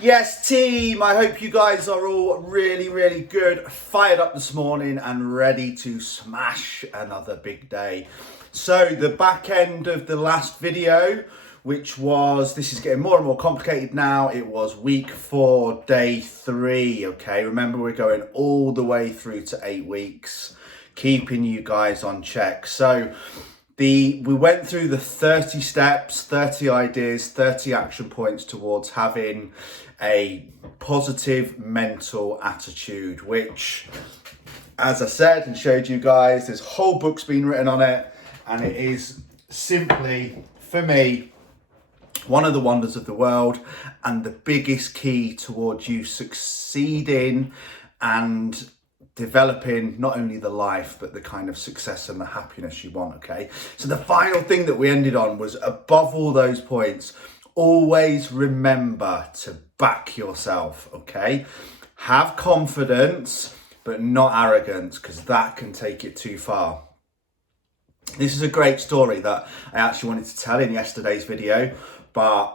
Yes, team, I hope you guys are all really good, fired up this morning and ready to smash another big day. So the back end of the last video, which was, this is getting more and more complicated now, it was week 4, day 3, okay? Remember, we're going all the way through to 8 weeks, keeping you guys on check. So we went through the 30 steps, 30 ideas, 30 action points towards having a positive mental attitude, which, as I said and showed you guys, this whole book's been written on it, and it is simply, for me, one of the wonders of the world and the biggest key towards you succeeding and developing not only the life but the kind of success and the happiness you want. Okay, so the final thing that we ended on was, above all those points, always remember to back yourself. Okay, have confidence but not arrogance, because that can take it too far. This is a great story that I actually wanted to tell in yesterday's video, but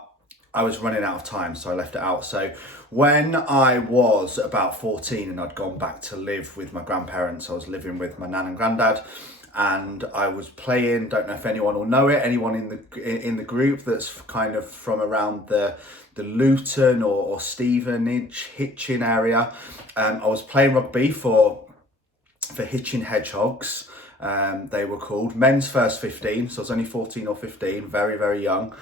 I was running out of time, so I left it out. So when I was about 14 and I'd gone back to live with my grandparents, I was living with my nan and granddad, and I was playing, don't know if anyone will know it, anyone in the group that's kind of from around the Luton or Stevenage, Hitchin area. I was playing rugby for Hitchin Hedgehogs. They were called men's first 15, so I was only 14 or 15, very young.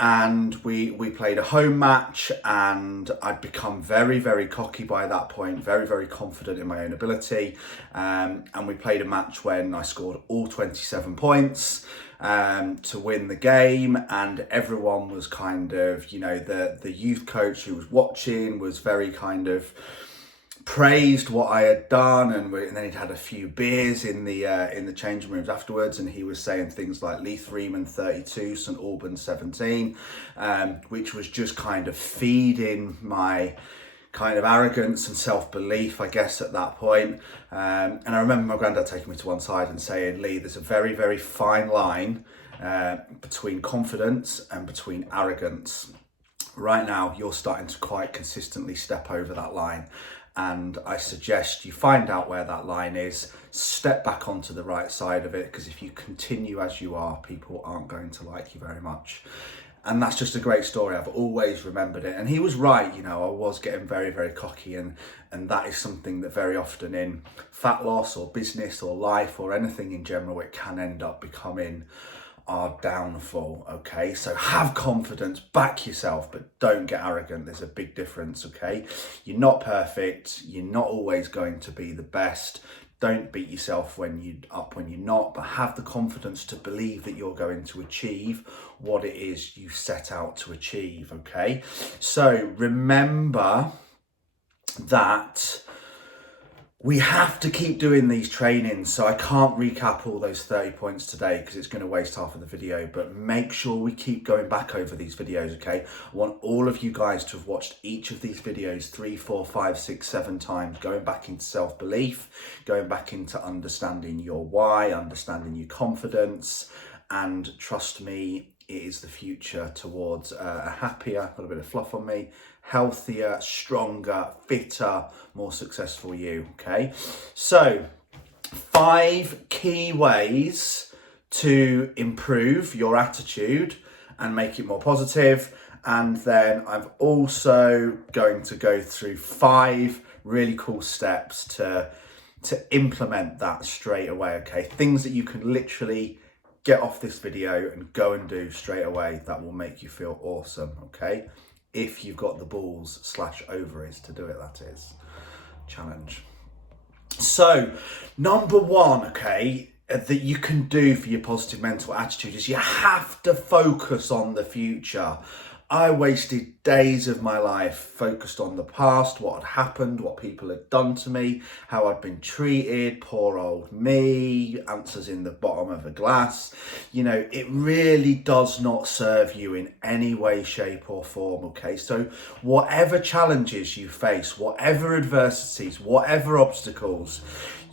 And we played a home match, and I'd become very cocky by that point, very confident in my own ability. And we played a match when I scored all 27 points to win the game, and everyone was kind of, you know, the youth coach who was watching was very kind of praised what I had done, and then he'd had a few beers in the changing rooms afterwards, and he was saying things like Lee Freeman 32, St Albans 17, which was just kind of feeding my kind of arrogance and self-belief, I guess, at that point. And I remember my granddad taking me to one side and saying, Lee, there's a very fine line between confidence and between arrogance. Right now, you're starting to quite consistently step over that line. And I suggest you find out where that line is, step back onto the right side of it, because if you continue as you are, people aren't going to like you very much. And that's just a great story. I've always remembered it. And he was right, you know, I was getting very cocky, and that is something that very often in fat loss or business or life or anything in general, it can end up becoming our downfall. Okay, so have confidence, back yourself, but don't get arrogant. There's a big difference. Okay, you're not perfect, you're not always going to be the best. Don't beat yourself when you're not, but have the confidence to believe that you're going to achieve what it is you set out to achieve. Okay, so remember that we have to keep doing these trainings, so I can't recap all those 30 points today because it's going to waste half of the video, but make sure we keep going back over these videos. Okay, I want all of you guys to have watched each of these videos 3, 4, 5, 6, 7 times, going back into self-belief, going back into understanding your why, understanding your confidence, and trust me, it is the future towards a happier, got a bit of fluff on me, healthier, stronger, fitter, more successful you. Okay, so 5 key ways to improve your attitude and make it more positive. And then I'm also going to go through 5 really cool steps to implement that straight away. Okay, things that you can literally get off this video and go and do straight away that will make you feel awesome. Okay, if you've got the balls / ovaries to do it, that is. Challenge. So, number 1, okay, that you can do for your positive mental attitude is you have to focus on the future. I wasted days of my life focused on the past, what had happened, what people had done to me, how I'd been treated, poor old me, answers in the bottom of a glass. You know, it really does not serve you in any way, shape or form, okay? So whatever challenges you face, whatever adversities, whatever obstacles,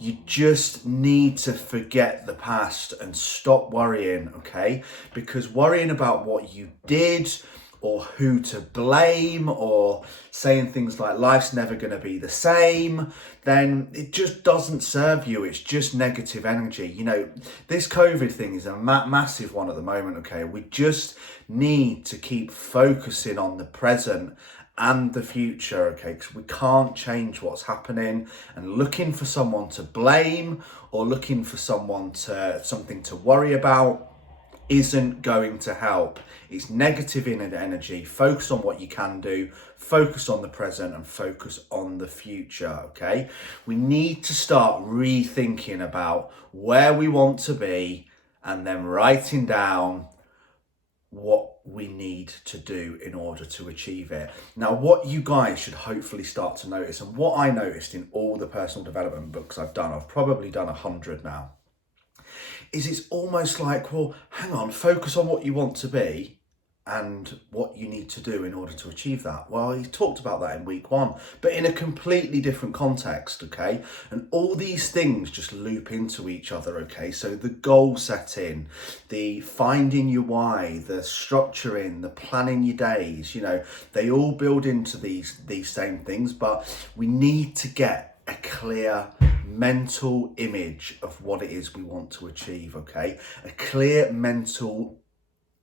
you just need to forget the past and stop worrying, okay? Because worrying about what you did or who to blame, or saying things like life's never going to be the same, then it just doesn't serve you. It's just negative energy. You know, this COVID thing is a massive one at the moment, okay? We just need to keep focusing on the present and the future, okay? Because we can't change what's happening, and looking for someone to blame or looking for something to worry about isn't going to help. It's negative energy. Focus on what you can do, focus on the present, and focus on the future, okay? We need to start rethinking about where we want to be and then writing down what we need to do in order to achieve it. Now, what you guys should hopefully start to notice, and what I noticed in all the personal development books I've done, I've probably done 100 now, is it's almost like, well, hang on, focus on what you want to be and what you need to do in order to achieve that. Well, he talked about that in week 1, but in a completely different context, okay? And all these things just loop into each other, okay? So the goal setting, the finding your why, the structuring, the planning your days, you know, they all build into these same things, but we need to get a clear mental image of what it is we want to achieve, okay? A clear mental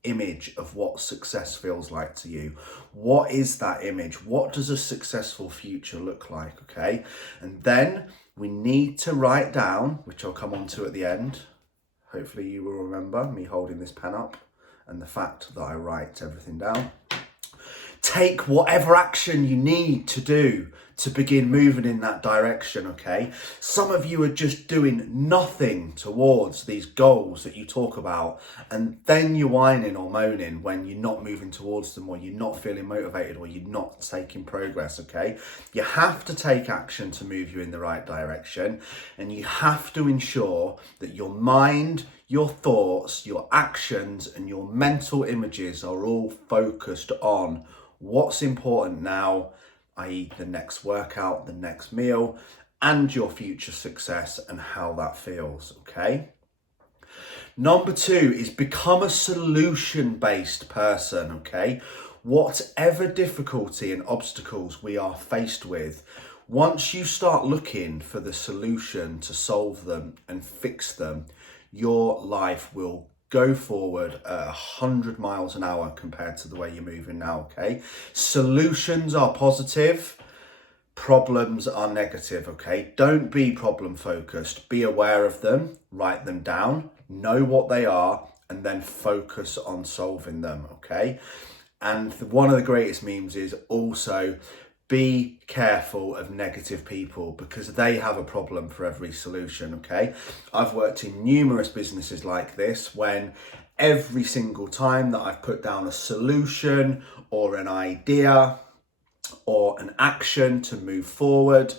image of what success feels like to you. What is that image? What does a successful future look like, okay? And then we need to write down, which I'll come on to at the end. Hopefully you will remember me holding this pen up and the fact that I write everything down. Take whatever action you need to do to begin moving in that direction, okay? Some of you are just doing nothing towards these goals that you talk about, and then you're whining or moaning when you're not moving towards them, or you're not feeling motivated, or you're not taking progress, okay? You have to take action to move you in the right direction, and you have to ensure that your mind, your thoughts, your actions, and your mental images are all focused on what's important now, i.e. the next workout, the next meal, and your future success and how that feels, okay? Number 2 is become a solution-based person, okay? Whatever difficulty and obstacles we are faced with, once you start looking for the solution to solve them and fix them, your life will go forward at 100 miles an hour compared to the way you're moving now, okay? Solutions are positive, problems are negative, okay? Don't be problem focused. Be aware of them, write them down, know what they are, and then focus on solving them, okay? And one of the greatest memes is also be careful of negative people, because they have a problem for every solution, okay? I've worked in numerous businesses like this when every single time that I've put down a solution or an idea or an action to move forward,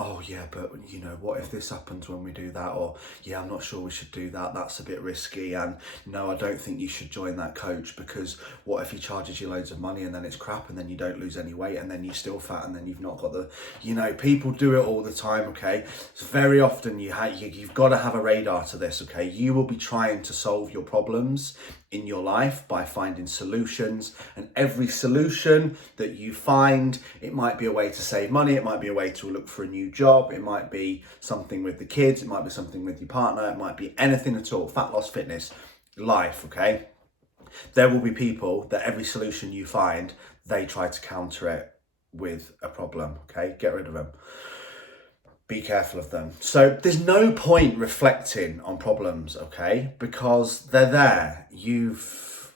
oh yeah, but you know, what if this happens when we do that? Or yeah, I'm not sure we should do that. That's a bit risky. And no, I don't think you should join that coach, because what if he charges you loads of money and then it's crap and then you don't lose any weight and then you're still fat and then you've not got the, you know, people do it all the time, okay? It's very often you've got to have a radar to this, okay? You will be trying to solve your problems in your life by finding solutions, and every solution that you find, it might be a way to save money, it might be a way to look for a new job, it might be something with the kids, it might be something with your partner, it might be anything at all, fat loss, fitness, life, okay? There will be people that every solution you find, they try to counter it with a problem, okay? Get rid of them. Be careful of them. So there's no point reflecting on problems, okay? Because they're there. You've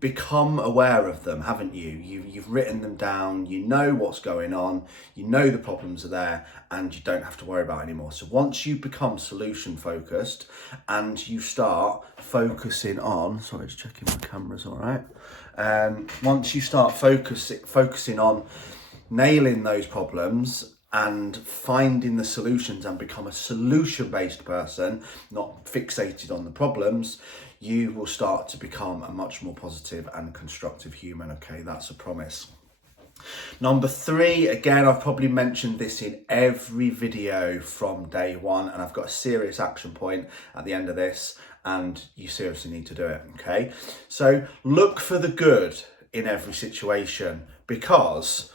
become aware of them, haven't you? You've written them down, you know what's going on, you know the problems are there, and you don't have to worry about it anymore. So once you become solution focused and you start focusing on, sorry, just checking my camera's all right. Once you start focusing on nailing those problems and finding the solutions and become a solution-based person, not fixated on the problems, you will start to become a much more positive and constructive human, okay? That's a promise. Number 3, again, I've probably mentioned this in every video from day one, and I've got a serious action point at the end of this, and you seriously need to do it, okay? So look for the good in every situation, because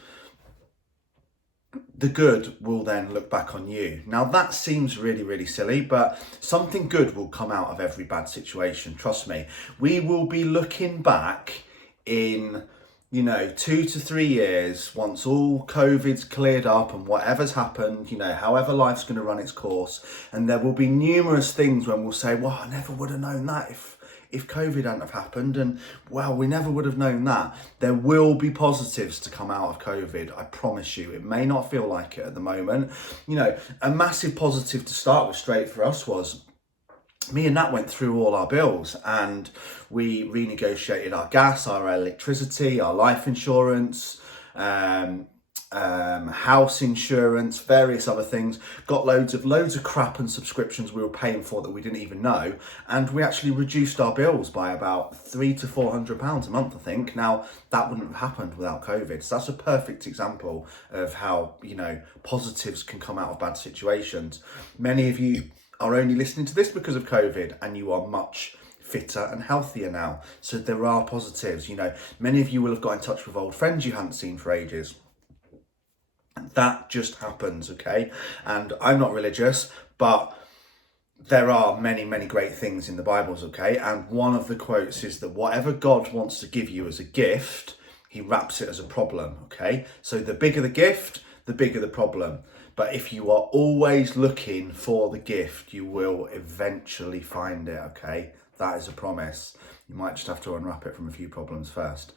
the good will then look back on you. Now that seems really, really silly, but something good will come out of every bad situation. Trust me. We will be looking back in, 2 to 3 years, once all COVID's cleared up and whatever's happened, however life's going to run its course. And there will be numerous things when we'll say, well, I never would have known that if COVID hadn't have happened, and well, we never would have known that. There will be positives to come out of COVID, I promise you. It may not feel like it at the moment. A massive positive to start with straight for us was me and Nat went through all our bills, and we renegotiated our gas, our electricity, our life insurance, house insurance, various other things. Got loads of crap and subscriptions we were paying for that we didn't even know, and we actually reduced our bills by about £300 to £400 a month, I think. Now that wouldn't have happened without COVID, so that's a perfect example of how positives can come out of bad situations. Many of you are only listening to this because of COVID, and you are much fitter and healthier now, so there are positives. Many of you will have got in touch with old friends you hadn't seen for ages. That just happens, okay? And I'm not religious, but there are many, many great things in the Bibles, okay? And one of the quotes is that whatever God wants to give you as a gift, he wraps it as a problem, okay? So the bigger the gift, the bigger the problem. But if you are always looking for the gift, you will eventually find it, okay? That is a promise. You might just have to unwrap it from a few problems first.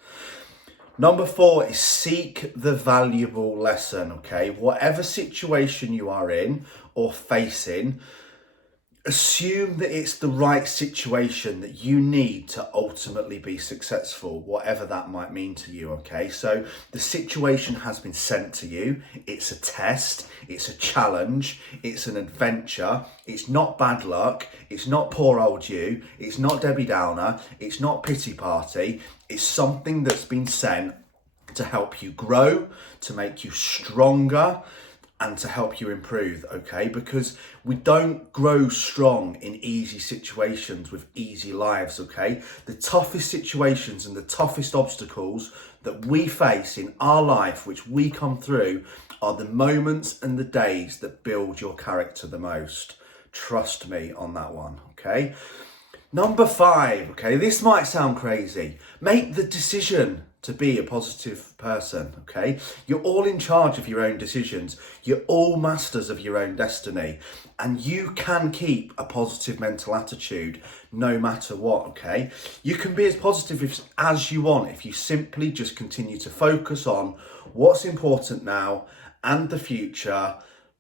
Number 4 is seek the valuable lesson, okay? Whatever situation you are in or facing, assume that it's the right situation that you need to ultimately be successful, whatever that might mean to you, okay? So the situation has been sent to you. It's a test, it's a challenge, it's an adventure. It's not bad luck, it's not poor old you, it's not Debbie Downer, it's not pity party. It's something that's been sent to help you grow, to make you stronger, and to help you improve, okay? Because we don't grow strong in easy situations with easy lives, okay? The toughest situations and the toughest obstacles that we face in our life, which we come through, are the moments and the days that build your character the most. Trust me on that one, okay? Number 5, okay? This might sound crazy. Make the decision to be a positive person, okay? You're all in charge of your own decisions. You're all masters of your own destiny. And you can keep a positive mental attitude no matter what, okay? You can be as positive as you want if you simply just continue to focus on what's important now and the future,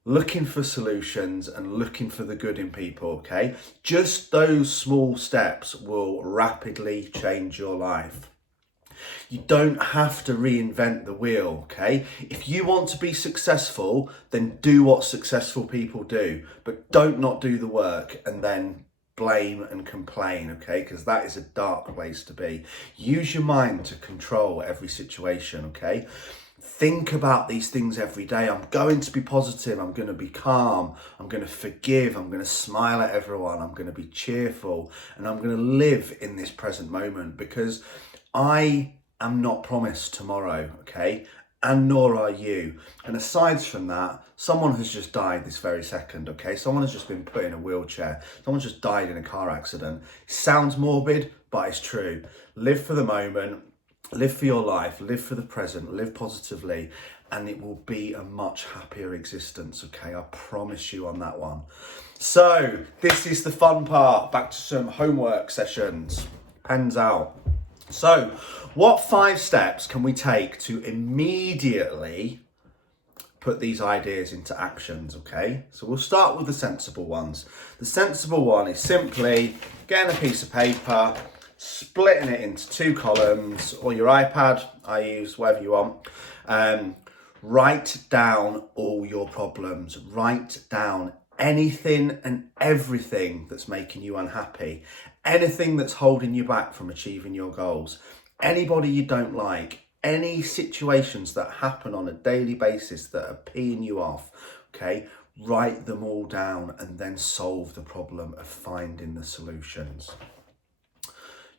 looking for solutions and looking for the good in people, okay? Just those small steps will rapidly change your life. You don't have to reinvent the wheel, okay? If you want to be successful, then do what successful people do, but don't not do the work and then blame and complain, okay? Because that is a dark place to be. Use your mind to control every situation, okay? Think about these things every day. I'm going to be positive. I'm going to be calm. I'm going to forgive. I'm going to smile at everyone. I'm going to be cheerful. And I'm going to live in this present moment, because I am not promised tomorrow, okay? And nor are you. And aside from that, someone has just died this very second, okay? Someone has just been put in a wheelchair. Someone just died in a car accident. It sounds morbid, but it's true. Live for the moment. Live for your life, live for the present, live positively, and it will be a much happier existence, okay? I promise you on that one. So, this is the fun part. Back to some homework sessions. Pens out. So, what 5 steps can we take to immediately put these ideas into actions, okay? So we'll start with the sensible ones. The sensible one is simply getting a piece of paper, splitting it into 2 columns, or your iPad, I use, whatever you want. Write down all your problems. Write down anything and everything that's making you unhappy. Anything that's holding you back from achieving your goals. Anybody you don't like. Any situations that happen on a daily basis that are peeing you off, okay? Write them all down and then solve the problem of finding the solutions.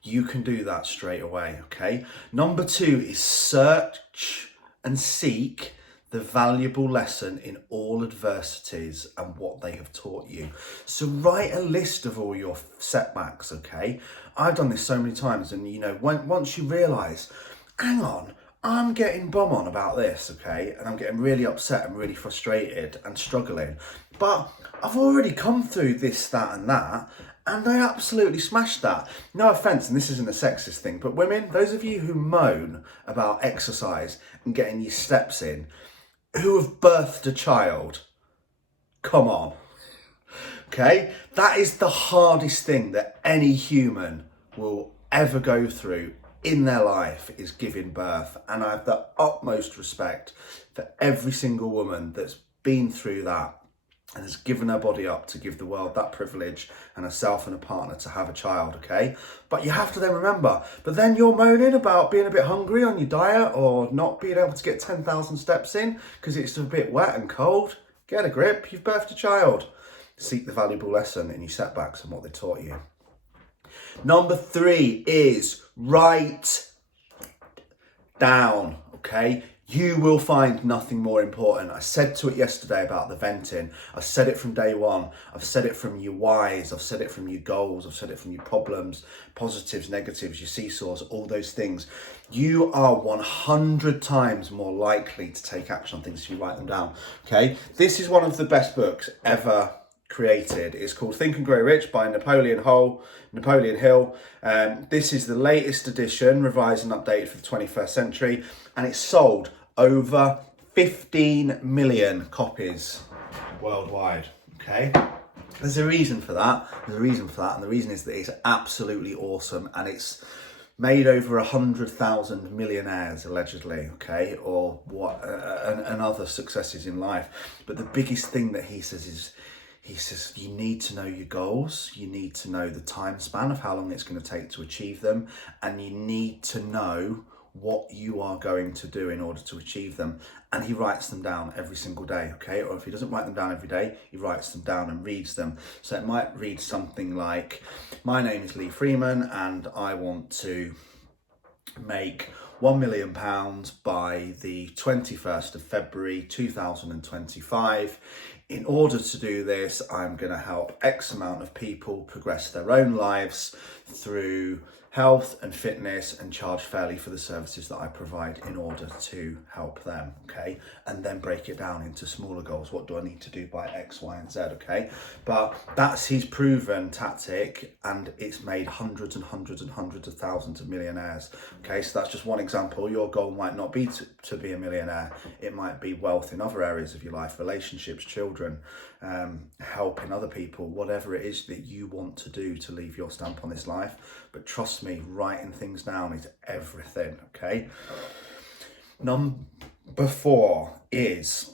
you can do that straight away, okay? Number 2 is search and seek the valuable lesson in all adversities and what they have taught you. So write a list of all your setbacks, okay? I've done this so many times, and once you realise, hang on, I'm getting bum on about this, okay? And I'm getting really upset and really frustrated and struggling. But I've already come through this, that and that, and I absolutely smashed that. No offence, and this isn't a sexist thing, but women, those of you who moan about exercise and getting your steps in, who have birthed a child, come on. Okay? That is the hardest thing that any human will ever go through in their life, is giving birth. And I have the utmost respect for every single woman that's been through that and has given her body up to give the world that privilege, and herself and a partner to have a child, okay? But you have to then remember, but then you're moaning about being a bit hungry on your diet or not being able to get 10,000 steps in because it's a bit wet and cold. Get a grip, you've birthed a child. Seek the valuable lesson in your setbacks and what they taught you. Number 3 is write down, okay? You will find nothing more important. I said to it yesterday about the venting. I've said it from day one. I've said it from your whys. I've said it from your goals. I've said it from your problems, positives, negatives, your seesaws, all those things. You are 100 times more likely to take action on things if you write them down, okay? This is one of the best books ever created. It's called Think and Grow Rich by Napoleon Hill. This is the latest edition, revised and updated for the 21st century, and it's sold over 15 million copies worldwide, okay? There's a reason for that. And the reason is that it's absolutely awesome, and it's made over 100,000 millionaires allegedly, okay, or what, and other successes in life. But the biggest thing that he says you need to know your goals, you need to know the time span of how long it's going to take to achieve them, and you need to know what you are going to do in order to achieve them. And he writes them down every single day, okay? Or if he doesn't write them down every day, he writes them down and reads them. So it might read something like, my name is Lee Freeman and I want to make £1 million by the 21st of February 2025. In order to do this, I'm going to help X amount of people progress their own lives through health and fitness and charge fairly for the services that I provide in order to help them, okay? And then break it down into smaller goals. What do I need to do by X, Y, and Z, okay? But that's his proven tactic, and it's made hundreds and hundreds and hundreds of thousands of millionaires, okay? So that's just one example. Your goal might not be to be a millionaire. It might be wealth in other areas of your life, relationships, children, helping other people, whatever it is that you want to do to leave your stamp on this life. But trust me, writing things down is everything, okay? Number 4 is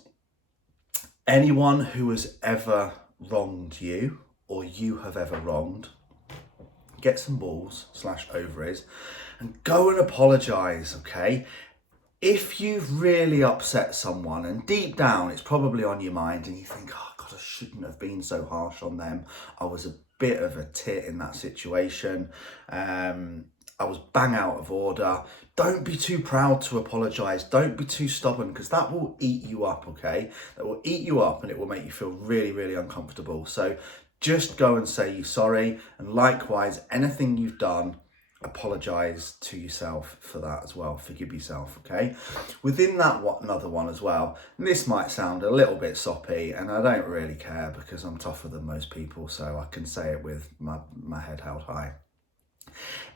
anyone who has ever wronged you or you have ever wronged, get some balls / ovaries and go and apologise, okay? If you've really upset someone and deep down it's probably on your mind and you think, oh God, I shouldn't have been so harsh on them. I was a bit of a tit in that situation. I was bang out of order. Don't be too proud to apologise. Don't be too stubborn, because that will eat you up, okay? That will eat you up and it will make you feel really, really uncomfortable. So just go and say you're sorry. And likewise, anything you've done, apologise to yourself for that as well. Forgive yourself, okay? Within that, another one as well, and this might sound a little bit soppy, and I don't really care because I'm tougher than most people, so I can say it with my head held high.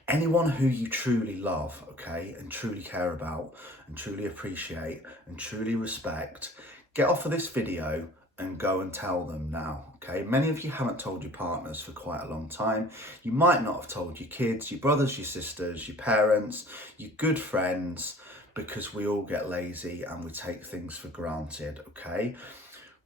Anyone who you truly love, okay, and truly care about and truly appreciate and truly respect, get off of this video and go and tell them now, okay? Many of you haven't told your partners for quite a long time. You might not have told your kids, your brothers, your sisters, your parents, your good friends, because we all get lazy and we take things for granted, okay?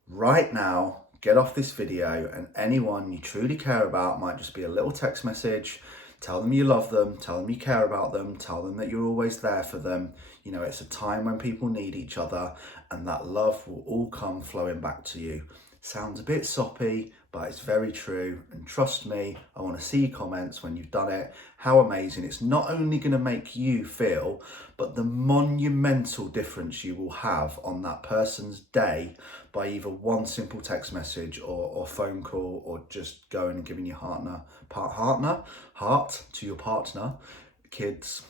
Right now, get off this video, and anyone you truly care about, might just be a little text message. Tell them you love them, tell them you care about them, tell them that you're always there for them. You know, it's a time when people need each other, and that love will all come flowing back to you. Sounds a bit soppy, but it's very true. And trust me, I want to see your comments when you've done it. How amazing. It's not only going to make you feel, but the monumental difference you will have on that person's day by either one simple text message or phone call, or just going and giving your heart to your partner, kids,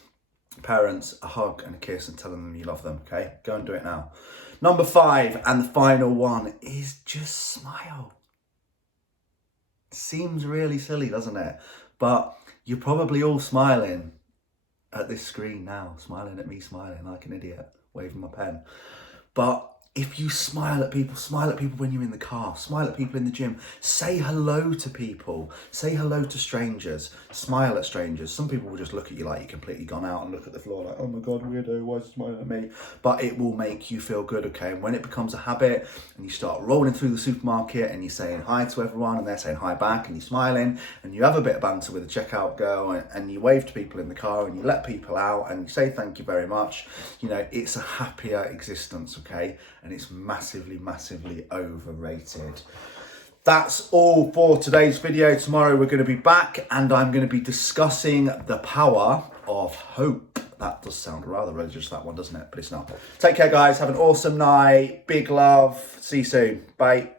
parents, a hug and a kiss and telling them you love them. Okay, go and do it now. Number 5 and the final one is just smile. Seems really silly, doesn't it? But you're probably all smiling at this screen now, smiling at me, smiling like an idiot, waving my pen. But if you smile at people when you're in the car, smile at people in the gym, say hello to people, say hello to strangers, smile at strangers. Some people will just look at you like you're completely gone out and look at the floor like, oh my God, weirdo, why is he smiling at me? But it will make you feel good, okay? And when it becomes a habit and you start rolling through the supermarket and you're saying hi to everyone and they're saying hi back and you're smiling and you have a bit of banter with the checkout girl and you wave to people in the car and you let people out and you say thank you very much, you know, it's a happier existence, okay? And it's massively, massively overrated. That's all for today's video. Tomorrow we're going to be back and I'm going to be discussing the power of hope. That does sound rather religious, that one, doesn't it? But it's not. Take care, guys. Have an awesome night. Big love. See you soon. Bye.